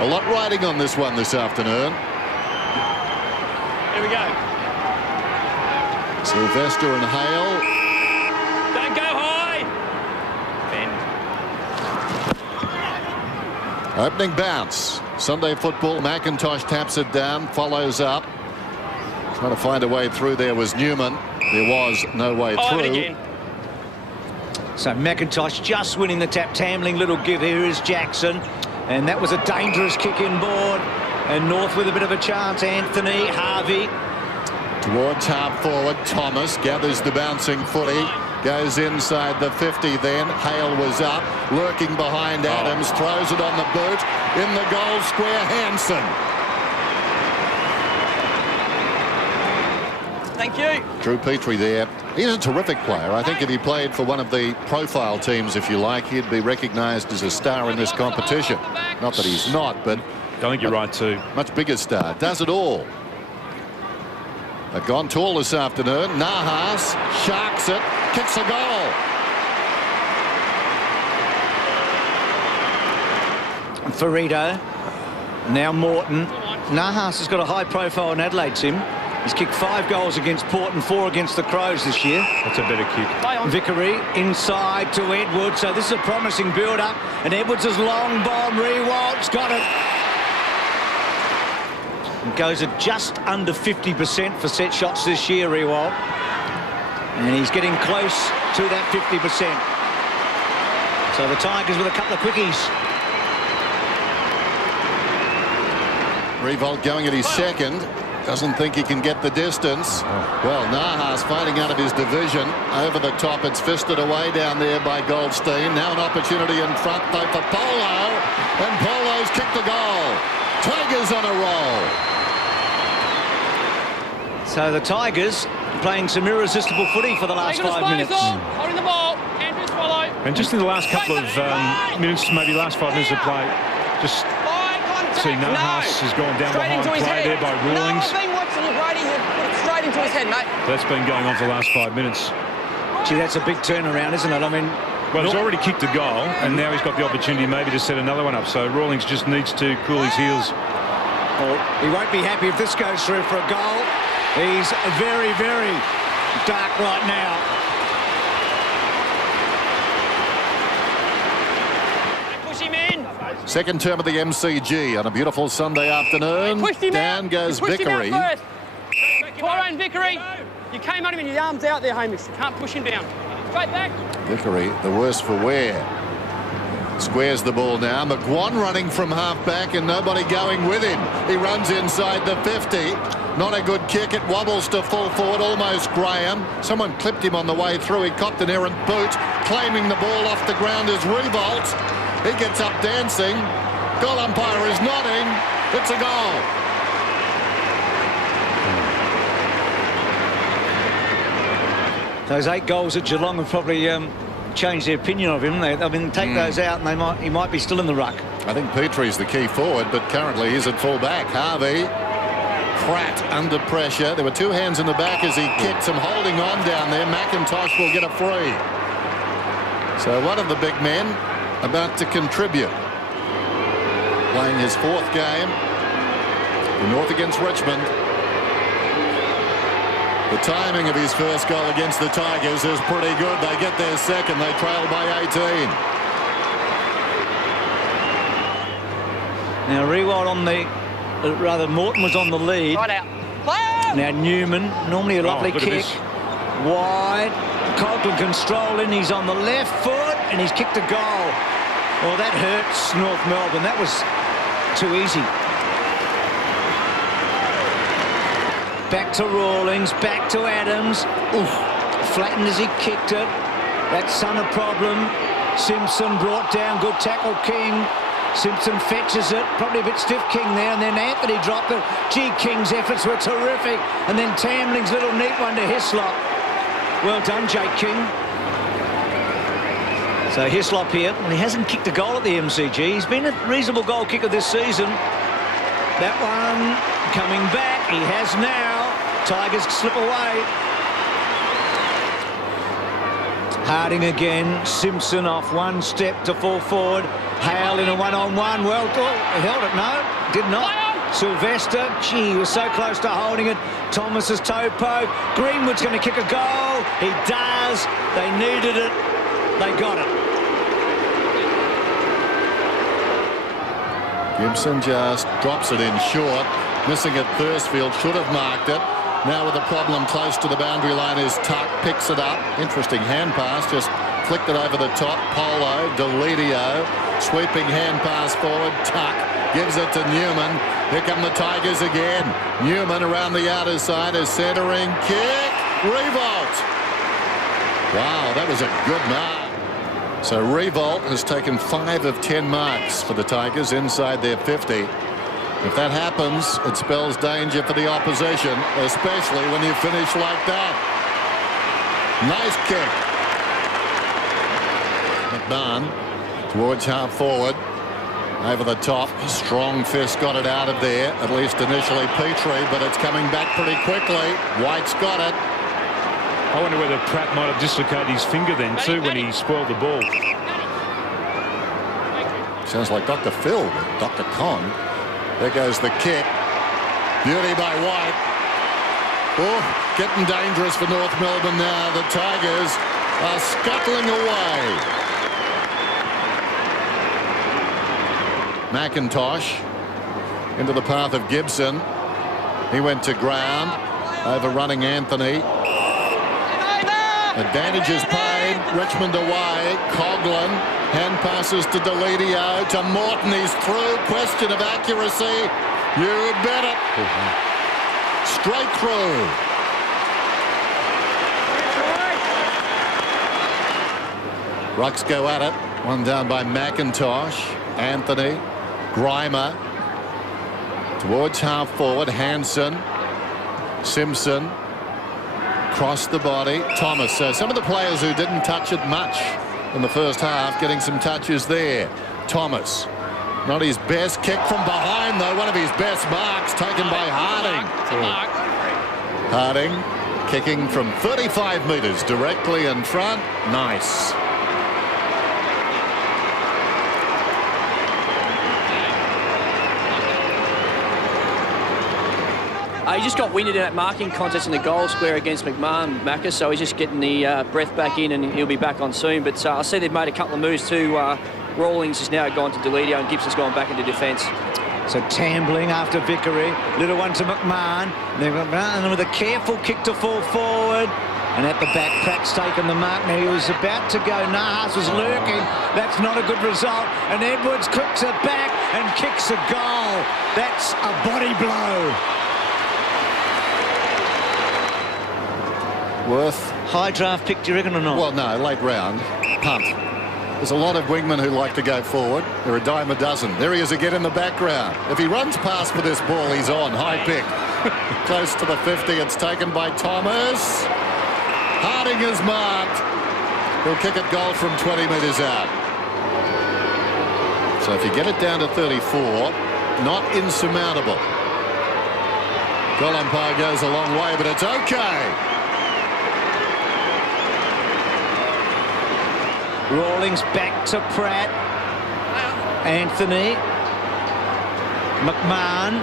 A lot riding on this one this afternoon. Here we go. Sylvester and Hale. Don't go high. Ben. Opening bounce. Sunday football. McIntosh taps it down, follows up. Trying to find a way through there was Newman. There was no way through. So McIntosh just winning the tap. Tamling, little give. Here is Jackson. And that was a dangerous kick inboard. And North with a bit of a chance. Anthony, Harvey. Towards half forward, Thomas gathers the bouncing footy. Goes inside the 50 then. Hale was up. Lurking behind Adams. Throws it on the boot. In the goal square, Hansen. Thank you. Drew Petrie there. He's a terrific player. I think if he played for one of the profile teams, if you like, he'd be recognised as a star in this competition. Not that he's not, but I think you're right too. Much bigger star. Does it all. They've gone tall this afternoon. Nahas sharks it. Kicks a goal. Ferrito. Now Morton. Nahas has got a high profile in Adelaide, Tim. He's kicked 5 goals against Port and 4 against the Crows this year. That's a better kick. Vickery inside to Edwards. So this is a promising build-up. And Edwards' long bomb. Rewalt's got it. And goes at just under 50% for set shots this year, Rewalt. And he's getting close to that 50%. So the Tigers with a couple of quickies. Rewalt going at his second. Doesn't think he can get the distance. Well, Nahas fighting out of his division. Over the top, it's fisted away down there by Goldstein. Now an opportunity in front, though, for Polo. And Polo's kicked the goal. Tigers on a roll. So the Tigers playing some irresistible footy for the last 5 minutes. Holding the ball. Andrews follow. And just in the last couple of minutes, maybe last 5 minutes of play, just see Nahas has gone down behind play there by Rawlings. No, I've been watching it right. He put it straight into his head, mate. That's been going on for the last 5 minutes. Gee, that's a big turnaround, isn't it? I mean, well, he's already kicked a goal, and now he's got the opportunity maybe to set another one up. So Rawlings just needs to cool his heels. Well, he won't be happy if this goes through for a goal. He's very, very dark right now. Push him in. Second term of the MCG on a beautiful Sunday afternoon. Down goes Vickery. Tyrone Vickery. You came on him and your arms out there, Hamish. You can't push him down. Straight back. Vickery, the worse for wear. Squares the ball now. McGuan running from half-back and nobody going with him. He runs inside the 50. Not a good kick. It wobbles to full forward. Almost Graham. Someone clipped him on the way through. He copped an errant boot. Claiming the ball off the ground is Rewalt. He gets up dancing. Goal umpire is nodding. It's a goal. Those 8 goals at Geelong have probably changed their opinion of him. I mean, take those out and he might be still in the ruck. I think Petrie's the key forward, but currently he's at full back. Harvey. Pratt under pressure. There were 2 hands in the back as he kicked some holding on down there. McIntosh will get a free. So one of the big men about to contribute. Playing his 4th game. The North against Richmond. The timing of his first goal against the Tigers is pretty good. They get their second. They trail by 18. Now Rewalt on the... rather, Morton was on the lead. Right out. Play! Now Newman, normally a lovely kick. Wide. Coughlin can stroll in. He's on the left foot and he's kicked a goal. Well, that hurts North Melbourne. That was too easy. Back to Rawlings, back to Adams. Oof. Flattened as he kicked it. That's a problem. Simpson brought down. Good tackle, King. Simpson fetches it, probably a bit stiff, King there, and then Anthony dropped it. Gee, King's efforts were terrific. And then Tamling's little neat one to Hislop. Well done, Jake King. So Hislop here, and he hasn't kicked a goal at the MCG. He's been a reasonable goal kicker this season. That one coming back, he has now. Tigers slip away. Harding again. Simpson off one step to fall forward. Hale in a one-on-one. Well, he held it. No, did not. Sylvester, gee, he was so close to holding it. Thomas's toe poke. Greenwood's going to kick a goal. He does. They needed it. They got it. Gibson just drops it in short. Missing it, Thursfield should have marked it. Now with a problem close to the boundary line is Tuck, picks it up. Interesting hand pass, just flicked it over the top. Polo, Deledio, sweeping hand pass forward. Tuck gives it to Newman. Here come the Tigers again. Newman around the outer side, is centering kick. Revolt. Wow, that was a good mark. So Revolt has taken 5 of 10 marks for the Tigers inside their 50. If that happens, it spells danger for the opposition, especially when you finish like that. Nice kick. McMahon towards half forward. Over the top. Strong fist got it out of there, at least initially Petrie, but it's coming back pretty quickly. White's got it. I wonder whether Pratt might have dislocated his finger then too when he spoiled the ball. Sounds like Dr. Phil with Dr. Con. There goes the kick. Beauty by White. Oh, getting dangerous for North Melbourne now. The Tigers are scuttling away. McIntosh into the path of Gibson. He went to ground, overrunning Anthony. Advantage is paid. Richmond away. Coughlin. Hand passes to Deledio. To Morton. He's through. Question of accuracy. You bet it. Straight through. Rucks go at it. One down by McIntosh. Anthony. Grimer. Towards half forward. Hanson. Simpson. Cross the body. Thomas. So some of the players who didn't touch it much in the first half getting some touches there. Thomas. Not his best kick from behind though. One of his best marks taken by Harding. Harding kicking from 35 metres directly in front. Nice. He just got winded in that marking contest in the goal square against McMahon, Macca, so he's just getting the breath back in and he'll be back on soon. But I see they've made a couple of moves too. Rawlings has now gone to Deledio and Gibson's gone back into defence. So Tambling after Vickery. Little one to McMahon. And with a careful kick to fall forward. And at the back, Pratt's taken the mark. Now he was about to go. Nahas was lurking. That's not a good result. And Edwards clicks it back and kicks a goal. That's a body blow. Worth. High draft pick, do you reckon, or not? Well, no, late round. Punt. There's a lot of wingmen who like to go forward. They're a dime a dozen. There he is again in the background. If he runs past for this ball, he's on. High pick. Close to the 50. It's taken by Thomas. Harding is marked. He'll kick it goal from 20 metres out. So if you get it down to 34, not insurmountable. Goal umpire goes a long way, but it's okay. Rawlings back to Pratt. Anthony. McMahon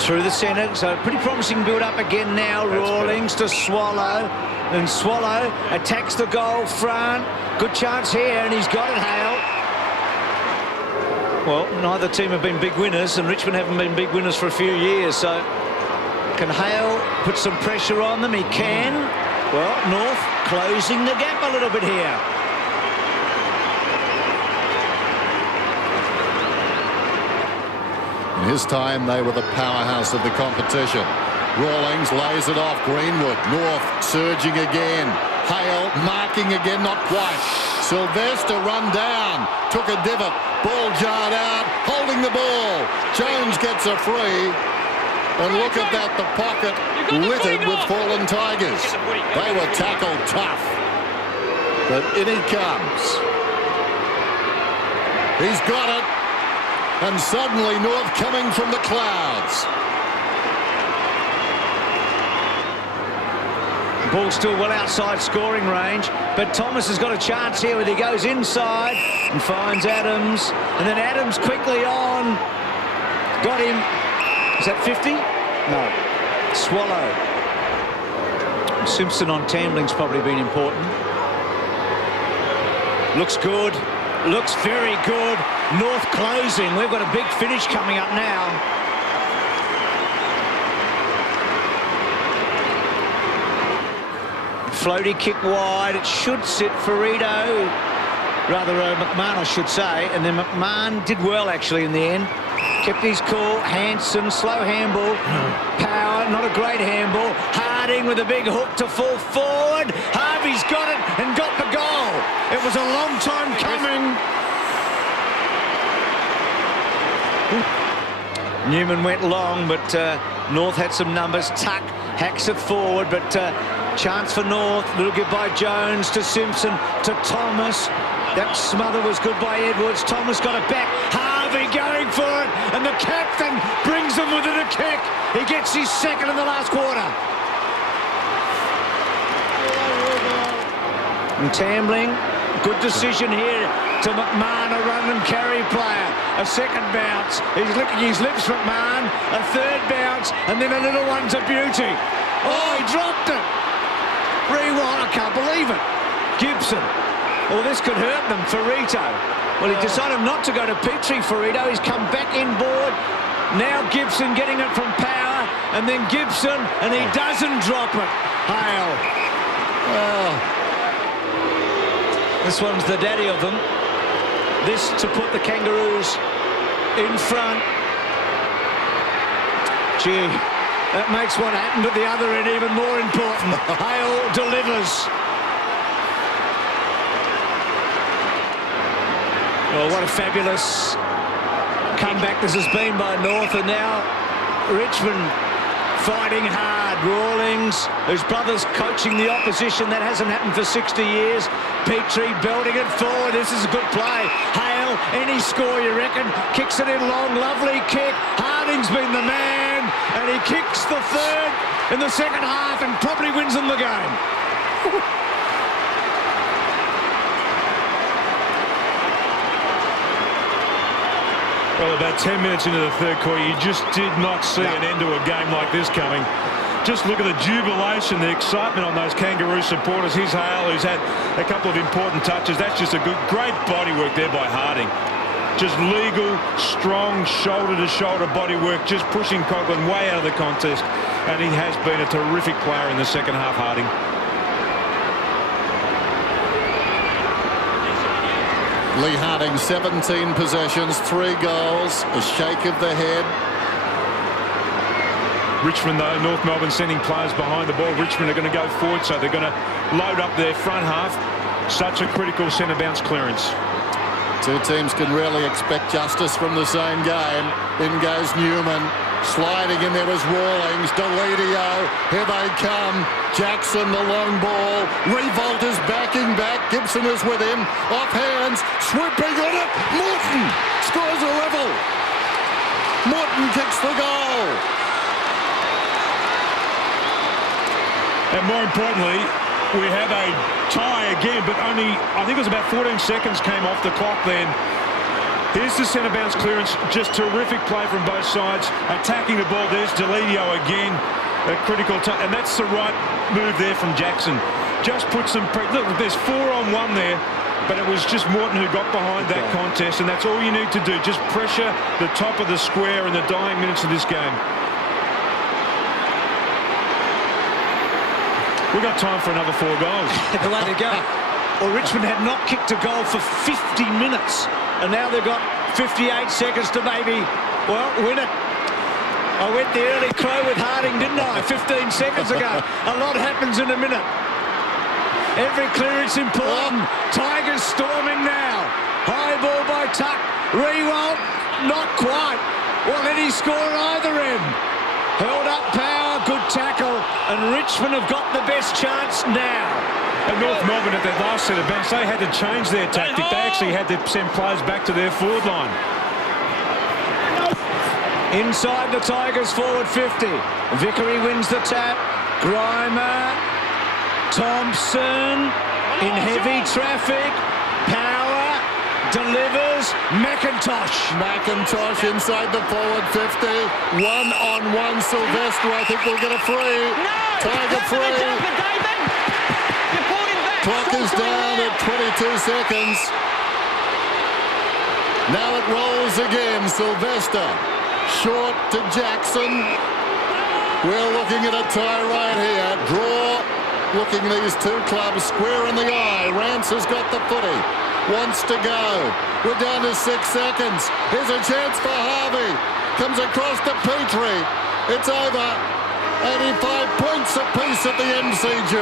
through the centre. So pretty promising build up again now. That's Rawlings to Swallow. And Swallow attacks the goal front. Good chance here, and he's got it, Hale. Well, neither team have been big winners, and Richmond haven't been big winners for a few years. So can Hale put some pressure on them? He can. Well, North closing the gap a little bit here. In his time, they were the powerhouse of the competition. Rawlings lays it off. Greenwood. North surging again. Hale marking again, not quite. Sylvester run down. Took a divot. Ball jarred out. Holding the ball. Jones gets a free. And look at that, the pocket littered with fallen Tigers. They were tackled tough. But in he comes. He's got it. And suddenly North coming from the clouds. Ball still well outside scoring range, but Thomas has got a chance here when he goes inside and finds Adams, and then Adams quickly on. Got him. Is that 50? No. Swallow. Simpson on Tambling's probably been important. Looks good. Looks very good. North closing. We've got a big finish coming up now. Floaty kick wide. It should sit Ferrito. Rather, McMahon, I should say. And then McMahon did well, actually, in the end. Kept his cool. Hanson, slow handball. Power, not a great handball. Harding with a big hook to fall forward. Harvey's got it and got the goal. It was a long time coming. Newman went long, but North had some numbers. Tuck hacks it forward, but chance for North. Little give by Jones to Simpson to Thomas. That smother was good by Edwards. Thomas got it back. Harvey going for it, and the captain brings him within a kick. He gets his second in the last quarter. And Tambling, good decision here to McMahon, a run and carry player. A second bounce. He's licking his lips, McMahon. A third bounce, and then a little one's a beauty. Oh, he dropped it. Rewind, I can't believe it. Gibson. Well, this could hurt them. Ferrito. Well, he decided not to go to Petrie. Ferrito, he's come back inboard. Now Gibson getting it from Power, and then Gibson, and he doesn't drop it. Hale. Oh. This one's the daddy of them. This to put the Kangaroos in front. Gee, that makes what happened at the other end even more important. Hale delivers. Well, what a fabulous comeback this has been by North, and now Richmond fighting hard. Rawlings, whose brother's coaching the opposition. That hasn't happened for 60 years. Petrie belting it forward. This is a good play. Hale, any score you reckon? Kicks it in long, lovely kick. Harding's been the man, and he kicks the third in the second half and probably wins them the game. Well, about 10 minutes into the third quarter, you just did not see an end to a game like this coming. Just look at the jubilation, the excitement on those Kangaroo supporters. Here's Hale, who's had a couple of important touches. That's just a great body work there by Harding. Just legal, strong, shoulder-to-shoulder body work, just pushing Coughlin way out of the contest. And he has been a terrific player in the second half, Harding. Lee Harding, 17 possessions, 3 goals, a shake of the head. Richmond, though, North Melbourne sending players behind the ball. Richmond are going to go forward, so they're going to load up their front half. Such a critical centre bounce clearance. Two teams can really expect justice from the same game. In goes Newman. Sliding in there was Rawlings. Deledio. Here they come. Jackson, the long ball. Revolt is backing back. Gibson is with him. Off hands. Swooping on it. Morton scores a level. Morton kicks the goal. And more importantly, we have a tie again, but only, I think it was about 14 seconds came off the clock then. Here's the centre bounce clearance. Just terrific play from both sides. Attacking the ball. There's Deledio again. A critical time. And that's the right move there from Jackson. Just put some... Look, there's 4-on-1 there. But it was just Morton who got behind that contest. And that's all you need to do. Just pressure the top of the square in the dying minutes of this game. We've got time for another 4 goals. The way to go. Well, Richmond had not kicked a goal for 50 minutes. And now they've got 58 seconds to maybe, well, win it. I went the early crow with Harding, didn't I? 15 seconds ago. A lot happens in a minute. Every clearance important. Tigers storming now. High ball by Tuck. Rewalt, not quite. Well, any score either end. Held up Power, good tackle. And Richmond have got the best chance now. And North Melbourne at that last set of bounce, they had to change their tactic. They actually had to send players back to their forward line. Inside the Tigers forward 50. Vickery wins the tap. Grimer. Thompson in heavy traffic. Power delivers. McIntosh inside the forward 50. One-on-one. Sylvester, I think, will get a free. Tiger free. Clock is down at 22 seconds. Now it rolls again. Sylvester short to Jackson. We're looking at a tie right here. Draw. Looking these two clubs square in the eye. Rance has got the footy. Wants to go. We're down to 6 seconds. Here's a chance for Harvey. Comes across to Petrie. It's over. 85 points apiece at the MCG.